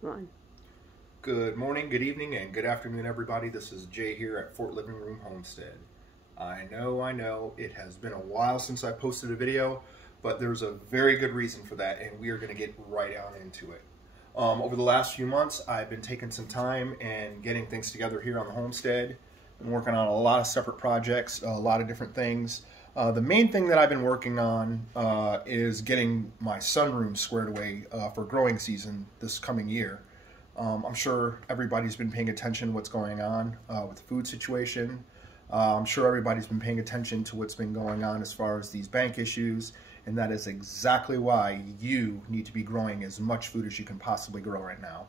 One. Good morning, good evening, and good afternoon, everybody. This is Jay here at Fort Living Room Homestead. I know, it has been a while since I posted a video, but there's a very good reason for that, and we are going to get right on into it. Over the last few months, I've been taking some time and getting things together here on the homestead. Been working on a lot of separate projects, a lot of different things. The main thing that I've been working on is getting my sunroom squared away for growing season this coming year. I'm sure everybody's been paying attention to what's going on with the food situation. I'm sure everybody's been paying attention to what's been going on as far as these bank issues, and that is exactly why you need to be growing as much food as you can possibly grow right now.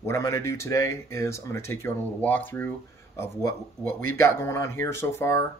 What I'm going to do today is I'm going to take you on a little walkthrough of what we've got going on here so far.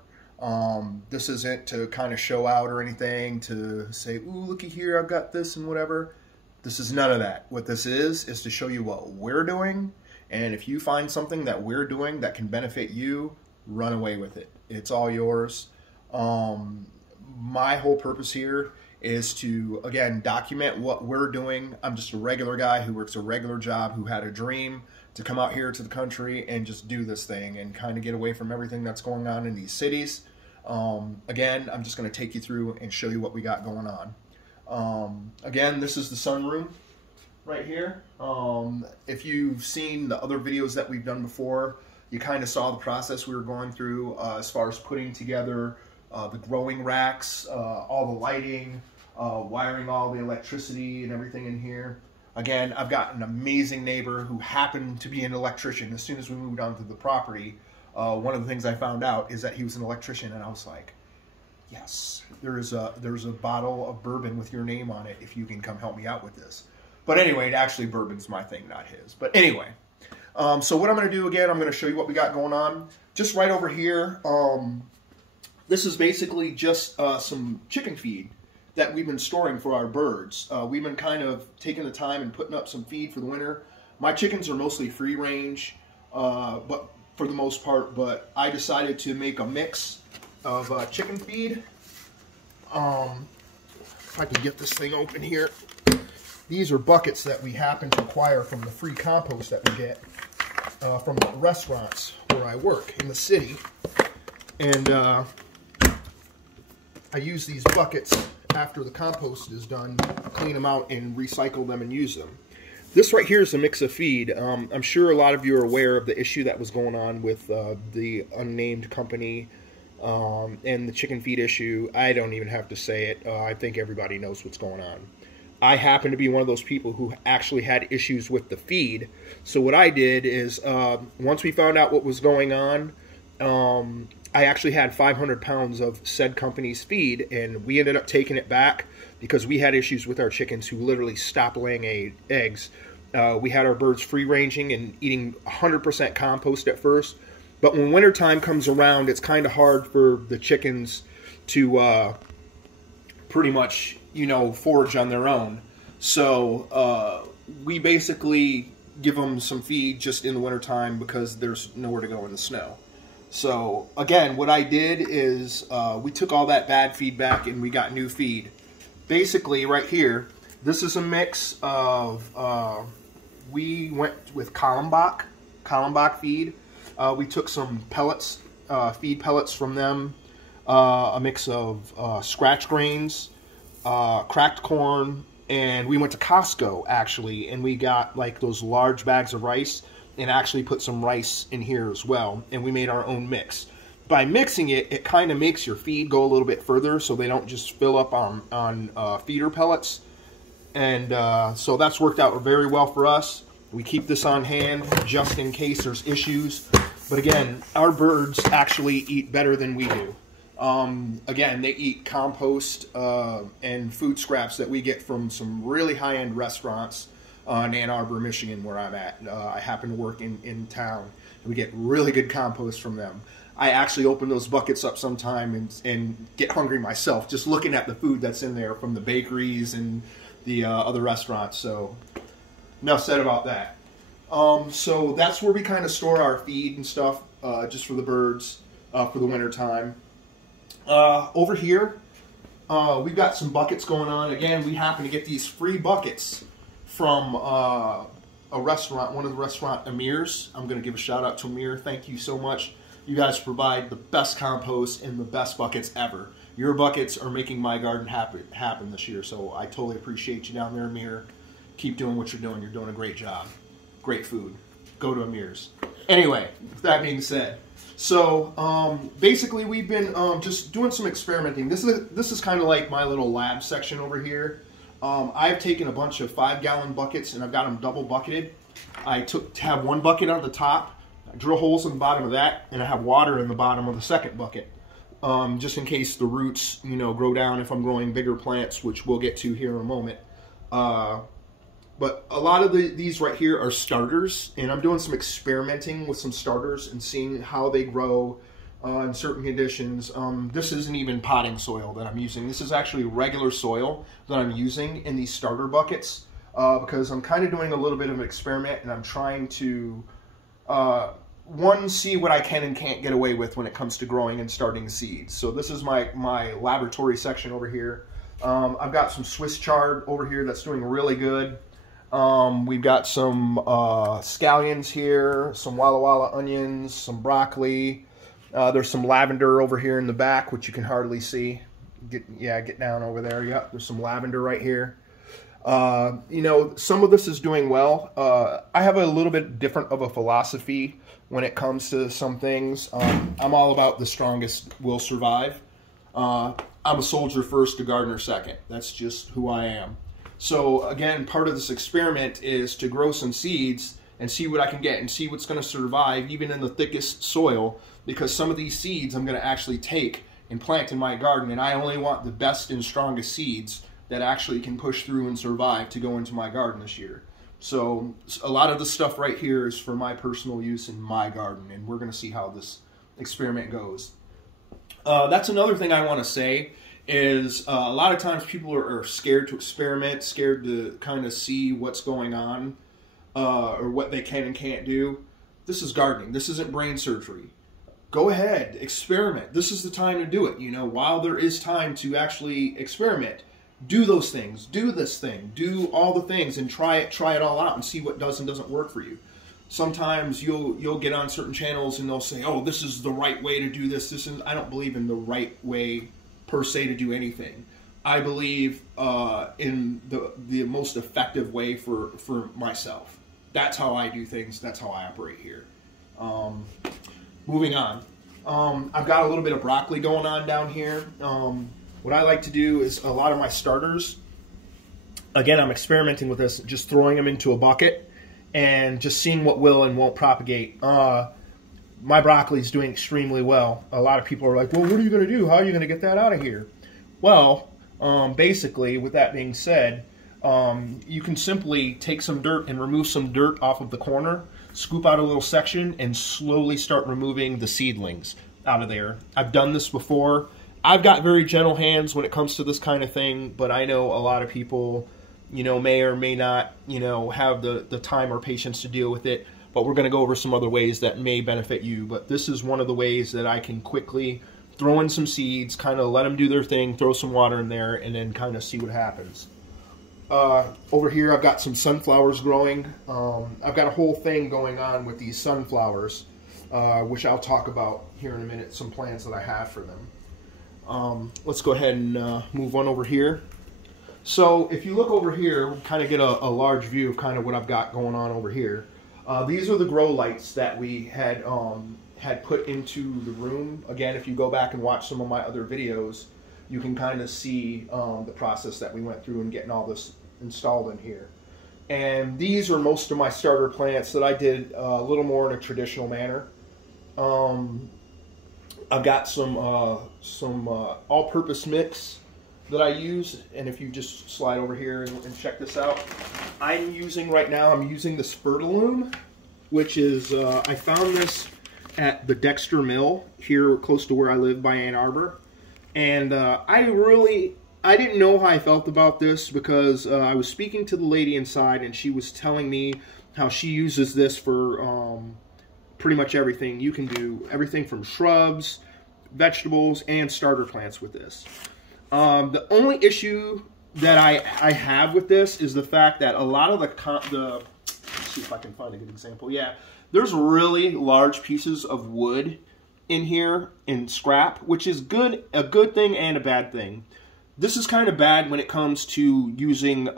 This isn't to kind of show out or anything, to say, ooh, looky here, I've got this and whatever. This is none of that. What this is to show you what we're doing, and if you find something that we're doing that can benefit you, run away with it. It's all yours. My whole purpose here is to, again, document what we're doing. I'm just a regular guy who works a regular job, who had a dream to come out here to the country and just do this thing and kind of get away from everything that's going on in these cities. Again, I'm just going to take you through and show you what we got going on. Again, this is the sunroom right here. If you've seen the other videos that we've done before, you kind of saw the process we were going through as far as putting together the growing racks, all the lighting, wiring all the electricity and everything in here. Again, I've got an amazing neighbor who happened to be an electrician. As soon as we moved onto the property, one of the things I found out is that he was an electrician, and I was like, yes, there's a bottle of bourbon with your name on it if you can come help me out with this. But anyway, actually bourbon's my thing, not his. But anyway, so what I'm going to do again, I'm going to show you what we got going on. Just right over here, this is basically just some chicken feed that we've been storing for our birds. We've been kind of taking the time and putting up some feed for the winter. My chickens are mostly free range, but for the most part, but I decided to make a mix of chicken feed. If I can get this thing open here. These are buckets that we happen to acquire from the free compost that we get from the restaurants where I work in the city. And I use these buckets after the compost is done, clean them out and recycle them and use them. This right here is a mix of feed. I'm sure a lot of you are aware of the issue that was going on with the unnamed company and the chicken feed issue. I don't even have to say it. I think everybody knows what's going on. I happen to be one of those people who actually had issues with the feed. So what I did is, once we found out what was going on, I actually had 500 pounds of said company's feed, and we ended up taking it back because we had issues with our chickens who literally stopped laying eggs. We had our birds free-ranging and eating 100% compost at first, but when wintertime comes around, it's kind of hard for the chickens to pretty much, you know, forage on their own. So we basically give them some feed just in the wintertime because there's nowhere to go in the snow. So again, what I did is we took all that bad feedback and we got new feed. Basically right here, this is a mix of, we went with Kalmbach feed. We took some pellets, feed pellets from them, a mix of scratch grains, cracked corn, and we went to Costco actually, and we got like those large bags of rice and actually put some rice in here as well, and we made our own mix. By mixing it, it kind of makes your feed go a little bit further so they don't just fill up on feeder pellets, and so that's worked out very well for us. We keep this on hand just in case there's issues, but again, our birds actually eat better than we do. Again, they eat compost and food scraps that we get from some really high-end restaurants in Ann Arbor, Michigan, where I'm at. I happen to work in town, and we get really good compost from them. I actually open those buckets up sometime and get hungry myself just looking at the food that's in there from the bakeries and the other restaurants. So enough said about that. So that's where we kind of store our feed and stuff just for the birds for the winter time. Over here, we've got some buckets going on. Again, we happen to get these free buckets from a restaurant, one of the restaurant Amir's. I'm going to give a shout out to Amir. Thank you so much. You guys provide the best compost and the best buckets ever. Your buckets are making my garden happen this year, so I totally appreciate you down there, Amir. Keep doing what you're doing. You're doing a great job. Great food. Go to Amir's. Anyway, with that being said, so basically we've been just doing some experimenting. This is kind of like my little lab section over here. I've taken a bunch of 5-gallon buckets and I've got them double bucketed. I have one bucket on the top, I drill holes in the bottom of that, and I have water in the bottom of the second bucket. Just in case the roots, grow down if I'm growing bigger plants, which we'll get to here in a moment. But a lot of these right here are starters, and I'm doing some experimenting with some starters and seeing how they grow in certain conditions. This isn't even potting soil that I'm using. This is actually regular soil that I'm using in these starter buckets because I'm kind of doing a little bit of an experiment, and I'm trying to see what I can and can't get away with when it comes to growing and starting seeds. So this is my laboratory section over here. I've got some Swiss chard over here that's doing really good. We've got some scallions here, some Walla Walla onions, some broccoli. There's some lavender over here in the back, which you can hardly see. Get down over there. Yep, there's some lavender right here. Some of this is doing well. I have a little bit different of a philosophy when it comes to some things. I'm all about the strongest will survive. I'm a soldier first, a gardener second. That's just who I am. So again, part of this experiment is to grow some seeds and see what I can get and see what's going to survive even in the thickest soil, because some of these seeds I'm going to actually take and plant in my garden, and I only want the best and strongest seeds that actually can push through and survive to go into my garden this year. So a lot of the stuff right here is for my personal use in my garden, and we're going to see how this experiment goes. That's another thing I want to say is a lot of times people are scared to experiment, scared to kind of see what's going on or what they can and can't do. This is gardening. This isn't brain surgery. Go ahead, experiment. This is the time to do it. While there is time to actually experiment, do those things, do this thing, do all the things, and try it all out and see what does and doesn't work for you. Sometimes you'll get on certain channels and they'll say, "Oh, this is the right way to do this." I don't believe in the right way per se to do anything. I believe in the most effective way for myself. That's how I do things. That's how I operate here. Moving on. I've got a little bit of broccoli going on down here. What I like to do is a lot of my starters, again, I'm experimenting with this, just throwing them into a bucket and just seeing what will and won't propagate. My broccoli is doing extremely well. A lot of people are like, "Well, what are you going to do? How are you going to get that out of here?" Well, basically, with that being said, you can simply take some dirt and remove some dirt off of the corner, scoop out a little section, and slowly start removing the seedlings out of there. I've done this before. I've got very gentle hands when it comes to this kind of thing, but I know a lot of people, may or may not, have the time or patience to deal with it. But we're going to go over some other ways that may benefit you. But this is one of the ways that I can quickly throw in some seeds, kind of let them do their thing, throw some water in there, and then kind of see what happens. Over here I've got some sunflowers growing. I've got a whole thing going on with these sunflowers, which I'll talk about here in a minute, some plans that I have for them. Let's go ahead and move on over here. So if you look over here, we'll kind of get a large view of kind of what I've got going on over here. These are the grow lights that we had put into the room. Again, if you go back and watch some of my other videos, you can kind of see the process that we went through in getting all this installed in here. And these are most of my starter plants that I did a little more in a traditional manner. I've got some all-purpose mix that I use, and if you just slide over here and check this out, I'm using this Fertilume, which is, I found this at the Dexter Mill here close to where I live by Ann Arbor, and I didn't know how I felt about this because I was speaking to the lady inside, and she was telling me how she uses this for pretty much everything. You can do everything from shrubs, vegetables, and starter plants with this. The only issue that I have with this is the fact that a lot of the see if I can find a good example. Yeah, there's really large pieces of wood in here in scrap, which is good, a good thing and a bad thing. This is kind of bad when it comes to using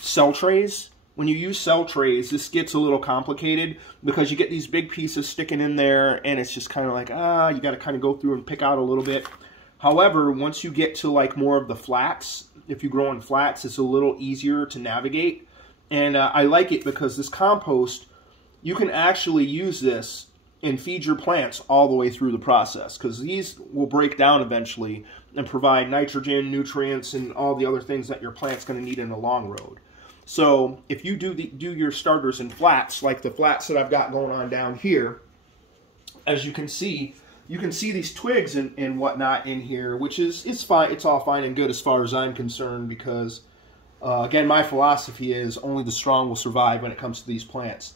cell trays. When you use cell trays, this gets a little complicated because you get these big pieces sticking in there, and it's just kind of like, you got to kind of go through and pick out a little bit. However, once you get to like more of the flats, if you grow in flats, it's a little easier to navigate. And I like it because this compost, you can actually use this and feed your plants all the way through the process, because these will break down eventually and provide nitrogen, nutrients, and all the other things that your plant's going to need in the long road. So if you do your starters in flats, like the flats that I've got going on down here, as you can see these twigs and whatnot in here, which is fine. It's all fine and good as far as I'm concerned, because again, my philosophy is only the strong will survive when it comes to these plants.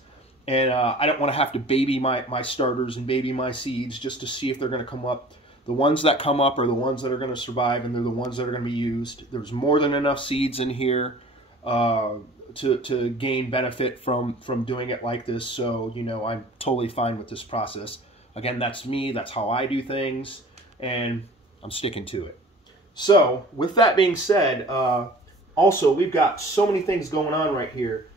And I don't want to have to baby my starters and baby my seeds just to see if they're going to come up. The ones that come up are the ones that are going to survive, and they're the ones that are going to be used. There's more than enough seeds in here to gain benefit from doing it like this. So, you know, I'm totally fine with this process. Again, that's me. That's how I do things, and I'm sticking to it. So, with that being said, also, we've got so many things going on right here.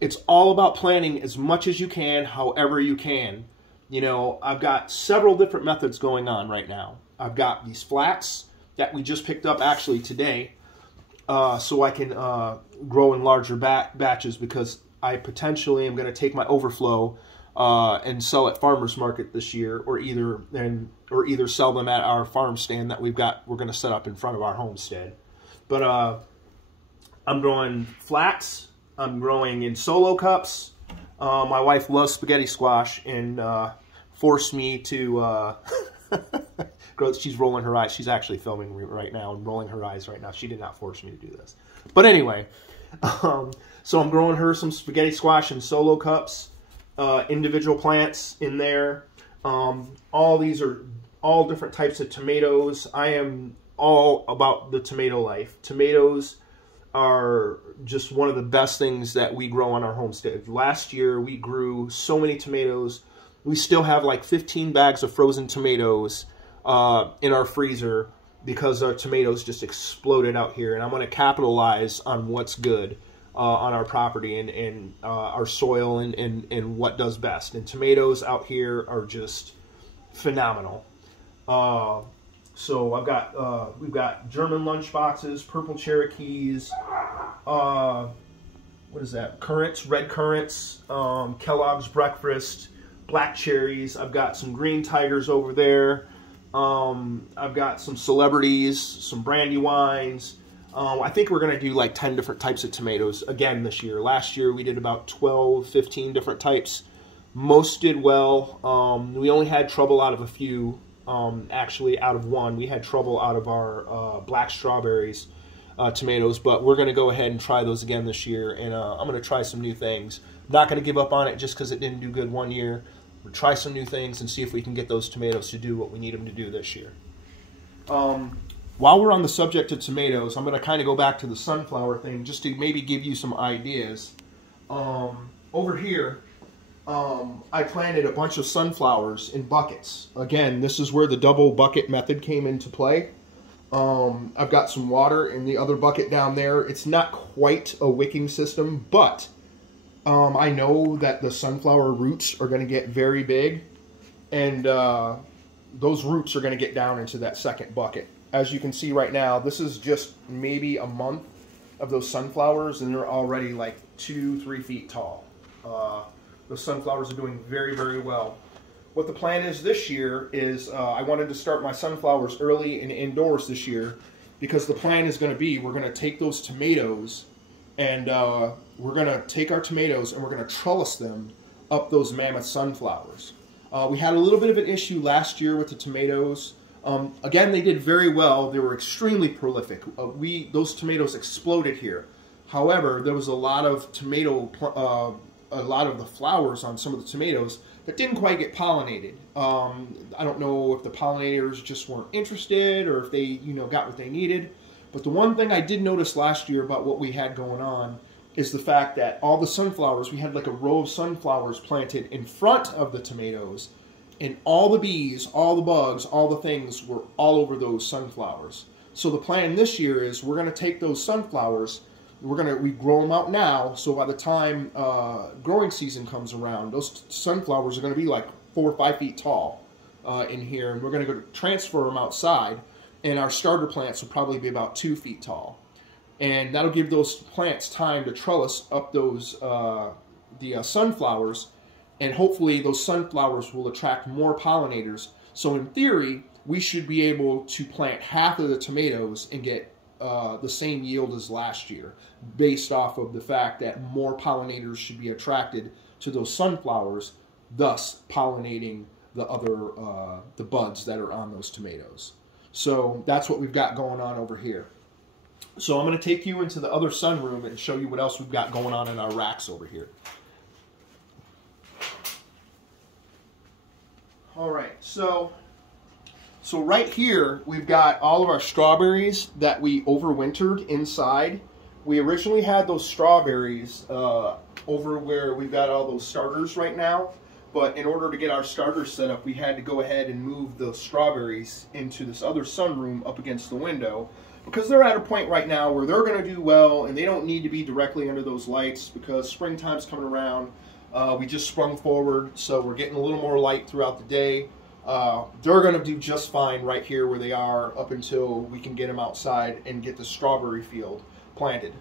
It's all about planning as much as you can, however you can. You know, I've got several different methods going on right now. I've got these flats that we just picked up actually today, so I can grow in larger batches, because I potentially am going to take my overflow and sell at farmers market this year, or either sell them at our farm stand that we're going to set up in front of our homestead. But I'm growing flats. I'm growing in solo cups. My wife loves spaghetti squash and forced me to grow. She's rolling her eyes. She's actually filming right now and rolling her eyes right now. She did not force me to do this. But anyway, so I'm growing her some spaghetti squash in solo cups, individual plants in there. All these are all different types of tomatoes. I am all about the tomato life. Tomatoes are just one of the best things that we grow on our homestead. Last year we grew so many tomatoes. We still have like 15 bags of frozen tomatoes in our freezer, because our tomatoes just exploded out here. And I'm going to capitalize on what's good on our property and our soil and what does best. And tomatoes out here are just phenomenal. So we've got German lunch boxes, purple Cherokees, what is that? Currants, red currants, Kellogg's breakfast, black cherries. I've got some green tigers over there. I've got some celebrities, some brandy wines. I think we're going to do like 10 different types of tomatoes again this year. Last year we did about 12, 15 different types. Most did well. We only had trouble out of a few. Actually, out of one, we had trouble out of our black strawberries tomatoes, but we're going to go ahead and try those again this year, and I'm going to try some new things. I'm not going to give up on it just because it didn't do good one year. We'll try some new things and see if we can get those tomatoes to do what we need them to do this year. While we're on the subject of tomatoes, I'm going to kind of go back to the sunflower thing just to maybe give you some ideas. Over here, I planted a bunch of sunflowers in buckets. Again, this is where the double bucket method came into play. I've got some water in the other bucket down there. It's not quite a wicking system, but I know that the sunflower roots are going to get very big, and those roots are going to get down into that second bucket. As you can see right now, this is just maybe a month of those sunflowers, and they're already like 2-3 feet tall. The sunflowers are doing very, very well. What the plan is this year is I wanted to start my sunflowers early and indoors this year, because the plan is going to be we're going to take those tomatoes and we're going to take our tomatoes and we're going to trellis them up those mammoth sunflowers. We had a little bit of an issue last year with the tomatoes. Again, they did very well. They were extremely prolific. Those tomatoes exploded here. However, there was a lot of a lot of the flowers on some of the tomatoes that didn't quite get pollinated. I don't know if the pollinators just weren't interested or if they, got what they needed. But the one thing I did notice last year about what we had going on is the fact that all the sunflowers, we had like a row of sunflowers planted in front of the tomatoes, and all the bees, all the bugs, all the things were all over those sunflowers. So the plan this year is we're going to take those sunflowers, we grow them out now, so by the time growing season comes around, those sunflowers are going to be like 4 or 5 feet tall in here, and we're going to go transfer them outside, and our starter plants will probably be about 2 feet tall. And that'll give those plants time to trellis up those the sunflowers, and hopefully those sunflowers will attract more pollinators. So in theory, we should be able to plant half of the tomatoes and get the same yield as last year, based off of the fact that more pollinators should be attracted to those sunflowers, thus pollinating the other the buds that are on those tomatoes. So that's what we've got going on over here. So I'm going to take you into the other sunroom and show you what else we've got going on in our racks over here. All right, so right here we've got all of our strawberries that we overwintered inside. We originally had those strawberries over where we've got all those starters right now, but in order to get our starters set up, we had to go ahead and move the strawberries into this other sunroom up against the window, because they're at a point right now where they're going to do well, and they don't need to be directly under those lights because springtime's coming around. We just sprung forward, so we're getting a little more light throughout the day. They're going to do just fine right here where they are up until we can get them outside and get the strawberry field planted.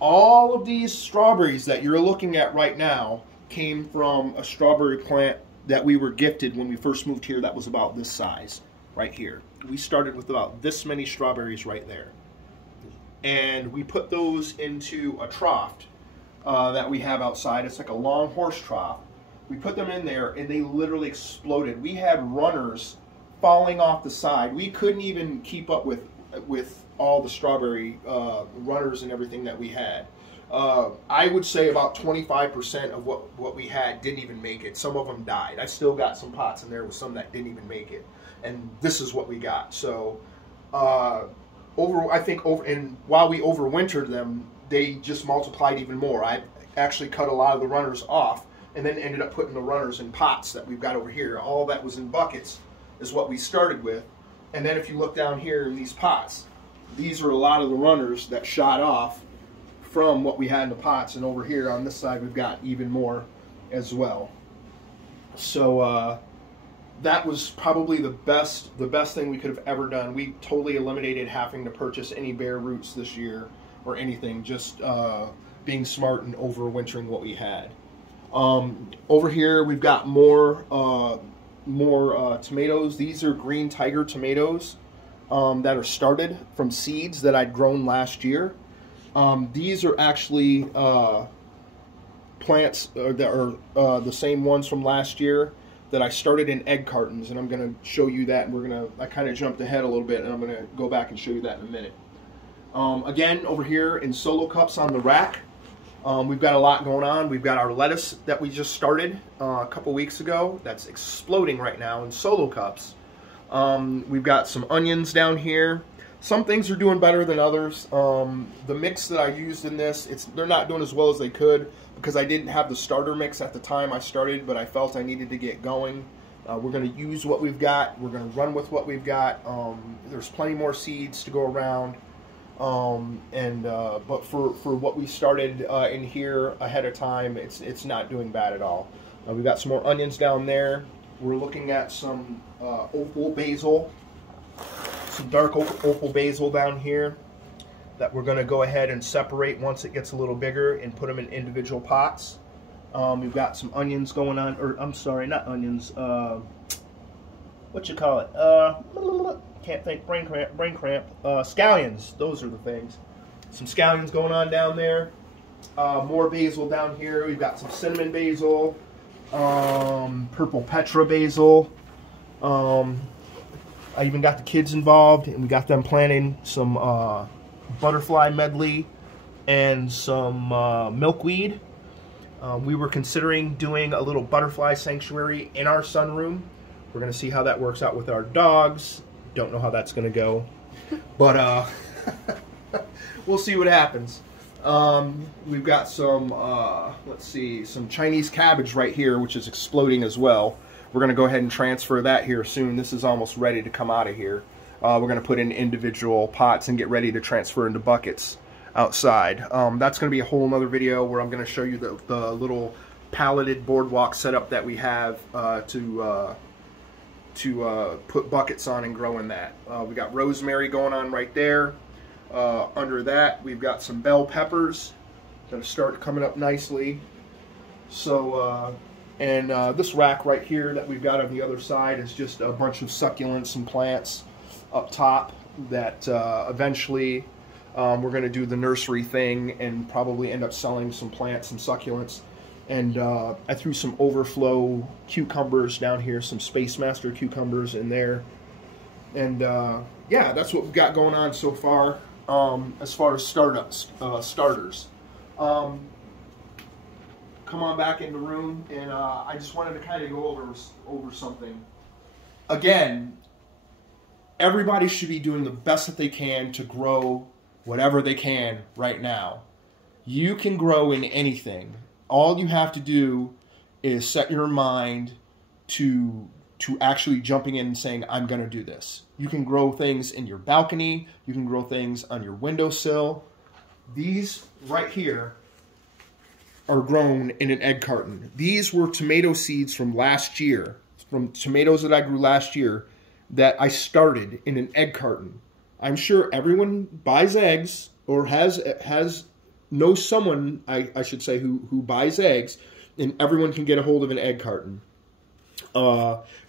All of these strawberries that you're looking at right now came from a strawberry plant that we were gifted when we first moved here that was about this size right here. We started with about this many strawberries right there. And we put those into a trough that we have outside. It's like a long horse trough. We put them in there and they literally exploded. We had runners falling off the side. We couldn't even keep up with all the strawberry runners and everything that we had. I would say about 25% of what we had didn't even make it. Some of them died. I still got some pots in there with some that didn't even make it. And this is what we got. So and while we overwintered them, they just multiplied even more. I actually cut a lot of the runners off and then ended up putting the runners in pots that we've got over here. All that was in buckets is what we started with. And then if you look down here in these pots, these are a lot of the runners that shot off from what we had in the pots. And over here on this side, we've got even more as well. So that was probably the best thing we could have ever done. We totally eliminated having to purchase any bare roots this year or anything, just being smart and overwintering what we had. Over here we've got more tomatoes. These are green tiger tomatoes that are started from seeds that I'd grown last year. These are actually plants that are the same ones from last year that I started in egg cartons, and I'm going to show you that. I kind of jumped ahead a little bit, and I'm going to go back and show you that in a minute. Again, over here in solo cups on the rack, we've got a lot going on. We've got our lettuce that we just started a couple weeks ago. That's exploding right now in solo cups. We've got some onions down here. Some things are doing better than others. The mix that I used in this, they're not doing as well as they could because I didn't have the starter mix at the time I started, but I felt I needed to get going. We're going to use what we've got. We're going to run with what we've got. There's plenty more seeds to go around. But for what we started in here ahead of time, it's not doing bad at all. We've got some more onions down there. We're looking at some opal basil, some dark opal basil down here that we're going to go ahead and separate once it gets a little bigger and put them in individual pots. We've got some onions going on, or I'm sorry, not onions. What you call it? Can't think. Brain cramp. Scallions. Those are the things. Some scallions going on down there. More basil down here. We've got some cinnamon basil, purple Petra basil. I even got the kids involved, and we got them planting some butterfly medley and some milkweed. We were considering doing a little butterfly sanctuary in our sunroom. We're going to see how that works out with our dogs. Don't know how that's going to go, but we'll see what happens. We've got some, let's see, some Chinese cabbage right here, which is exploding as well. We're going to go ahead and transfer that here soon. This is almost ready to come out of here. We're going to put in individual pots and get ready to transfer into buckets outside. That's going to be a whole nother video where I'm going to show you the little palleted boardwalk setup that we have to put buckets on and grow in that. We got rosemary going on right there. Under that, we've got some bell peppers that start coming up nicely. So, this rack right here that we've got on the other side is just a bunch of succulents and plants up top that eventually we're going to do the nursery thing and probably end up selling some plants and succulents. And I threw some overflow cucumbers down here, some Space Master cucumbers in there. And yeah, that's what we've got going on so far as far as starters. Come on back in the room, and I just wanted to kind of go over something. Again, everybody should be doing the best that they can to grow whatever they can right now. You can grow in anything. All you have to do is set your mind to actually jumping in and saying, I'm going to do this. You can grow things in your balcony. You can grow things on your windowsill. These right here are grown in an egg carton. These were tomato seeds from last year, from tomatoes that I grew last year that I started in an egg carton. I'm sure everyone buys eggs or knows someone, I should say, who buys eggs, and everyone can get a hold of an egg carton.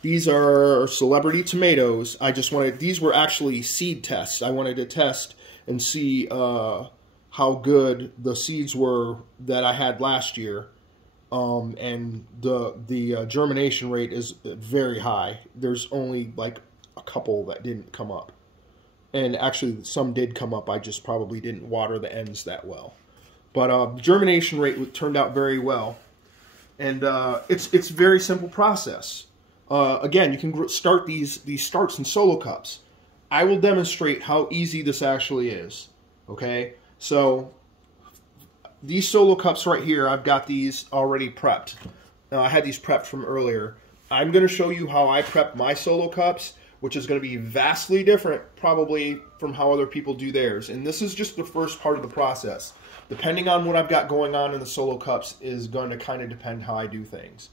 These are celebrity tomatoes. These were actually seed tests. I wanted to test and see how good the seeds were that I had last year. And the germination rate is very high. There's only like a couple that didn't come up. And actually some did come up. I just probably didn't water the ends that well. But germination rate turned out very well. And it's a very simple process. Again, you can start these starts in solo cups. I will demonstrate how easy this actually is. Okay, so these solo cups right here, I've got these already prepped. I had these prepped from earlier. I'm going to show you how I prep my solo cups, which is going to be vastly different probably from how other people do theirs. And this is just the first part of the process. Depending on what I've got going on in the solo cups is going to kind of depend how I do things.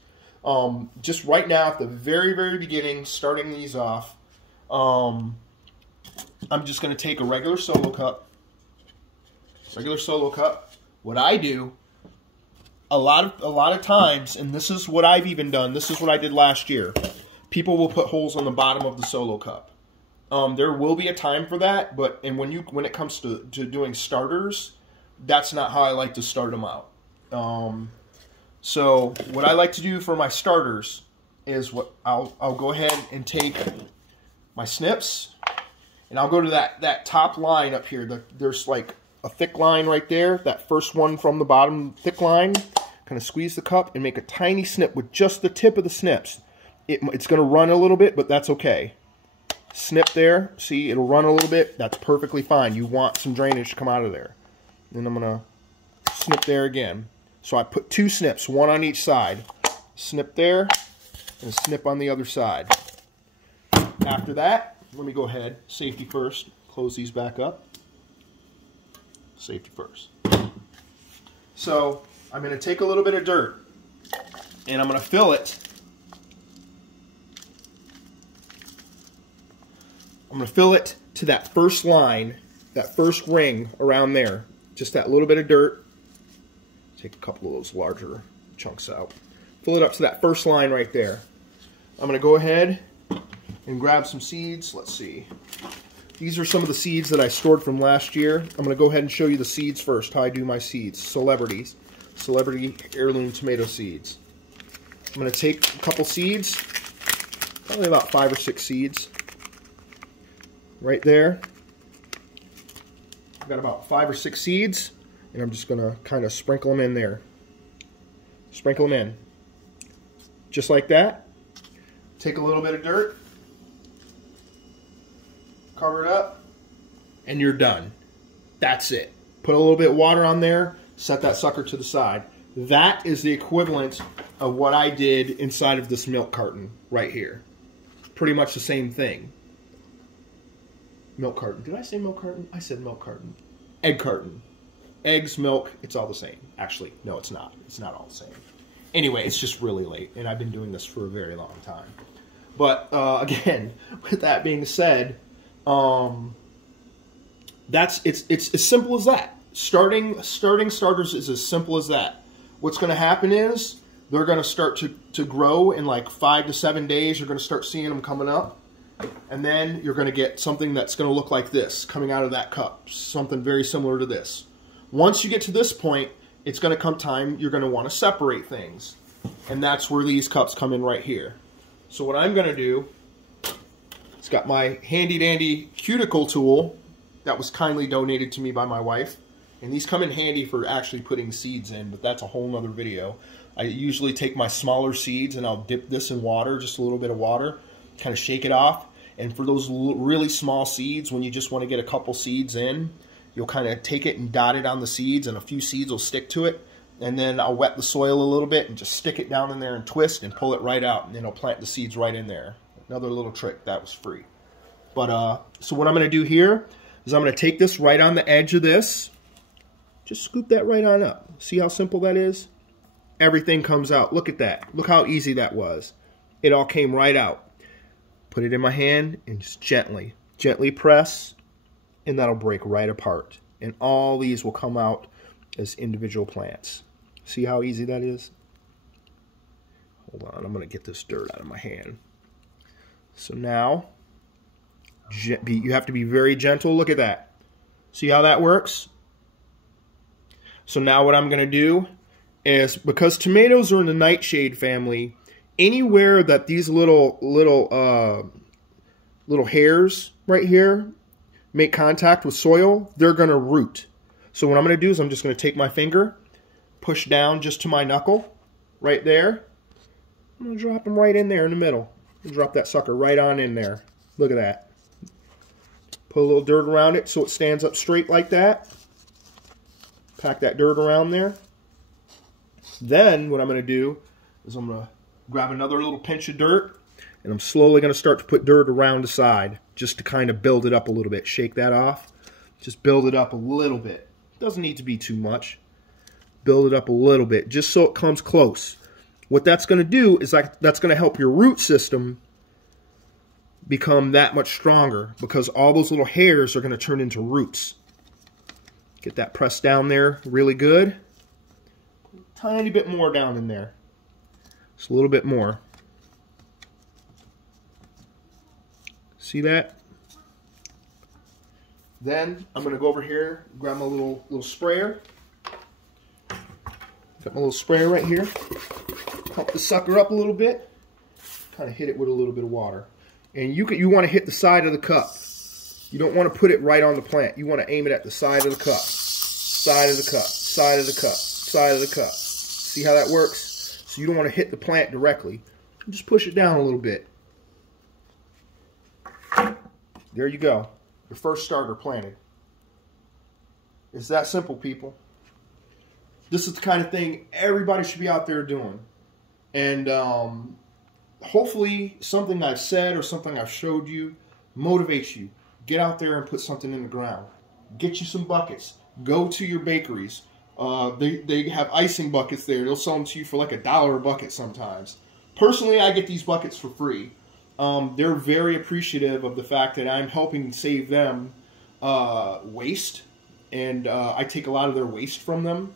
Just right now at the very, very beginning, starting these off, I'm just going to take a regular solo cup. What I do, a lot of times, and this is what I've even done, this is what I did last year, people will put holes on the bottom of the solo cup. There will be a time for that, but when it comes to doing starters, that's not how I like to start them out. So what I like to do for my starters is I'll go ahead and take my snips, and I'll go to that top line up here. There's like a thick line right there. That first one from the bottom, thick line. Kind of squeeze the cup and make a tiny snip with just the tip of the snips. It's going to run a little bit, but that's okay. Snip there. See, it'll run a little bit. That's perfectly fine. You want some drainage to come out of there. Then I'm going to snip there again. So I put two snips, one on each side. Snip there, and a snip on the other side. After that, let me go ahead, safety first, close these back up. Safety first. So I'm going to take a little bit of dirt, and I'm going to fill it. I'm going to fill it to that first line, that first ring around there. Just that little bit of dirt. Take a couple of those larger chunks out. Fill it up to that first line right there. I'm going to go ahead and grab some seeds. Let's see. These are some of the seeds that I stored from last year. I'm going to go ahead and show you the seeds first, how I do my seeds. Celebrity heirloom tomato seeds. I'm going to take a couple seeds, probably about 5 or 6 seeds. Right there. I've got about 5 or 6 seeds, and I'm just going to kind of sprinkle them in there. Sprinkle them in. Just like that. Take a little bit of dirt, cover it up, and you're done. That's it. Put a little bit of water on there, set that sucker to the side. That is the equivalent of what I did inside of this milk carton right here. Pretty much the same thing. Milk carton. Did I say milk carton? I said milk carton. Egg carton. Eggs, milk, it's all the same. Actually, no, it's not. It's not all the same. Anyway, it's just really late, and I've been doing this for a very long time. But, again, with that being said, it's as simple as that. Starting starters is as simple as that. What's going to happen is they're going to start to grow in like 5 to 7 days. You're going to start seeing them coming up. And then you're going to get something that's going to look like this coming out of that cup. Something very similar to this. Once you get to this point, it's going to come time you're going to want to separate things. And that's where these cups come in right here. So what I'm going to do, it's got my handy dandy cuticle tool that was kindly donated to me by my wife. And these come in handy for actually putting seeds in, but that's a whole nother video. I usually take my smaller seeds and I'll dip this in water, just a little bit of water, kind of shake it off. And for those really small seeds, when you just want to get a couple seeds in, you'll kind of take it and dot it on the seeds, and a few seeds will stick to it. And then I'll wet the soil a little bit and just stick it down in there and twist and pull it right out. And then I'll plant the seeds right in there. Another little trick. That was free. But so what I'm going to do here is I'm going to take this right on the edge of this. Just scoop that right on up. See how simple that is? Everything comes out. Look at that. Look how easy that was. It all came right out. Put it in my hand and just gently press, and that'll break right apart. And all these will come out as individual plants. See how easy that is? Hold on, I'm going to get this dirt out of my hand. So now, you have to be very gentle. Look at that. See how that works? So now what I'm going to do is, because tomatoes are in the nightshade family, anywhere that these little hairs right here make contact with soil, they're going to root. So what I'm going to do is I'm just going to take my finger, push down just to my knuckle, right there. I'm going to drop them right in there in the middle. Drop that sucker right on in there. Look at that. Put a little dirt around it so it stands up straight like that. Pack that dirt around there. Then what I'm going to do is I'm going to grab another little pinch of dirt, and I'm slowly going to start to put dirt around the side just to kind of build it up a little bit. Shake that off. Just build it up a little bit. Doesn't need to be too much. Build it up a little bit just so it comes close. What that's going to do is that's going to help your root system become that much stronger, because all those little hairs are going to turn into roots. Get that pressed down there really good. Tiny bit more down in there. Just a little bit more. See that? Then I'm going to go over here, grab my little sprayer. Got my little sprayer right here. Pump the sucker up a little bit. Kind of hit it with a little bit of water. And you want to hit the side of the cup. You don't want to put it right on the plant. You want to aim it at the side of the cup. Side of the cup. Side of the cup. Side of the cup. See how that works? So you don't want to hit the plant directly. Just push it down a little bit. There you go. Your first starter planted. It's that simple, people. This is the kind of thing everybody should be out there doing. And hopefully something I've said or something I've showed you motivates you. Get out there and put something in the ground. Get you some buckets. Go to your bakeries. They have icing buckets there. They'll sell them to you for like $1 a bucket sometimes. Personally, I get these buckets for free. They're very appreciative of the fact that I'm helping save them waste. And I take a lot of their waste from them.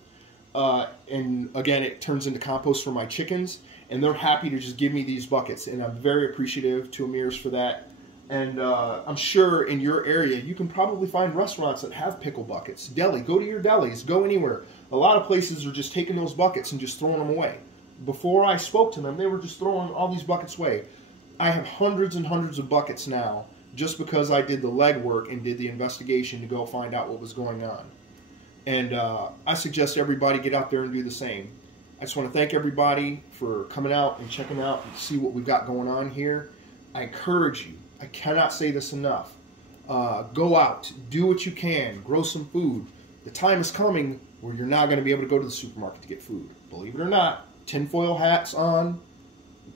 And again, it turns into compost for my chickens. And they're happy to just give me these buckets. And I'm very appreciative to Amirs for that. And I'm sure in your area, you can probably find restaurants that have pickle buckets. Deli, go to your delis, go anywhere. A lot of places are just taking those buckets and just throwing them away. Before I spoke to them, they were just throwing all these buckets away. I have hundreds and hundreds of buckets now just because I did the legwork and did the investigation to go find out what was going on. And I suggest everybody get out there and do the same. I just want to thank everybody for coming out and checking out and see what we've got going on here. I encourage you. I cannot say this enough. Go out, do what you can, grow some food. The time is coming where you're not going to be able to go to the supermarket to get food. Believe it or not, tinfoil hats on,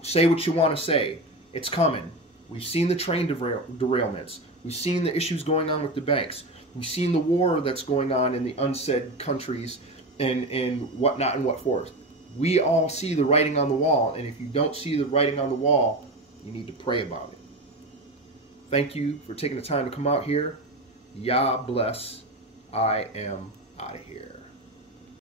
say what you want to say. It's coming. We've seen the train derailments. We've seen the issues going on with the banks. We've seen the war that's going on in the unsaid countries and whatnot and what for. We all see the writing on the wall, and if you don't see the writing on the wall, you need to pray about it. Thank you for taking the time to come out here. Yah bless. I am out of here.